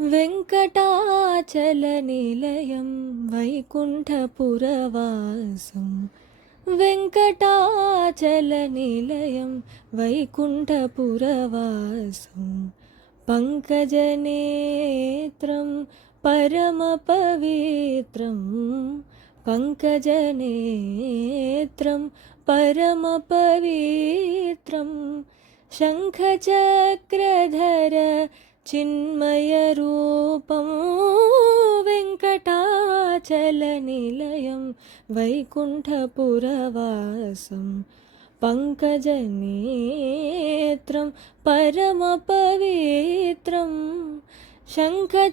वेङ्कटाचलनिलयं वैकुण्ठपुरवासं। वेङ्कटाचलनिलयं वैकुण्ठपुरवासम् पङ्कजनेत्रं परमपवित्रं। पङ्कजनेत्रं परमपवित्रं। शङ्खचक्रधर చిన్మయరూపం వెంకటాచలనిలయం వైకుంఠపురవాసం పంకజనేత్రం పరమపవిత్రం శంఖచక్రధర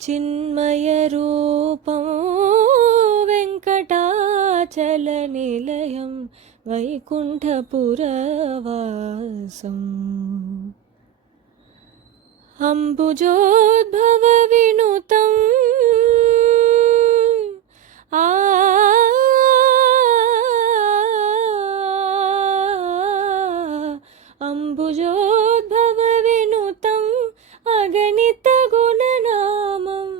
చిన్మయరూపం వెంకటాచలనిలయం వైకుంఠపురవాసం അംബുജോദ്ഭവ അംബുജോദ്ഭവവിണുതം അംബുജോദ്ഭവ അംബുജോദ്ഭവവിണുതം അഗണിത ഗുണനാമം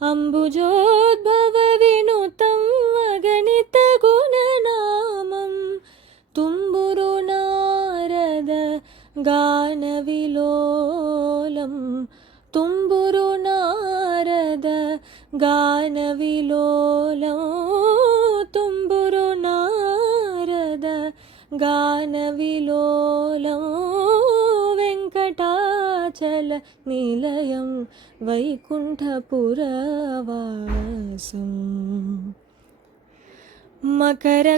അംബുജോദ്ഭവ അംബുജോദ്ഭവവിണുതം അഗണിത ഗുണനാമം തുമ്പുരു നാരദ ഗാനവിലോ తుంబురు నారద గాన విలోలం తుంబురు నారద గాన విలోలం తుంబురు నారద గాన విలోలం వెంకటాచల నిలయం వైకుంఠపురవాసం మకర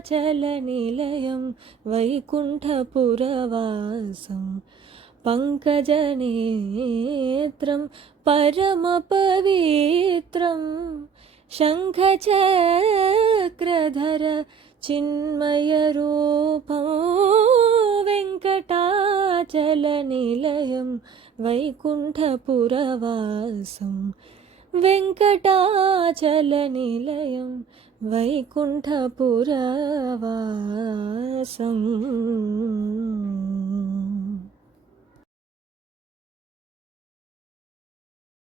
వెంకటాచల నిలయం వైకుంఠపురవాసం. పంకజనేత్రం పరమపవిత్రం. శంఖచక్రధర చిన్మయరూపం. వెంకటాచలనిలయం వైకుంఠపురవాసం. వెంకటాచల నిలయం వైకుంఠపురవాసం.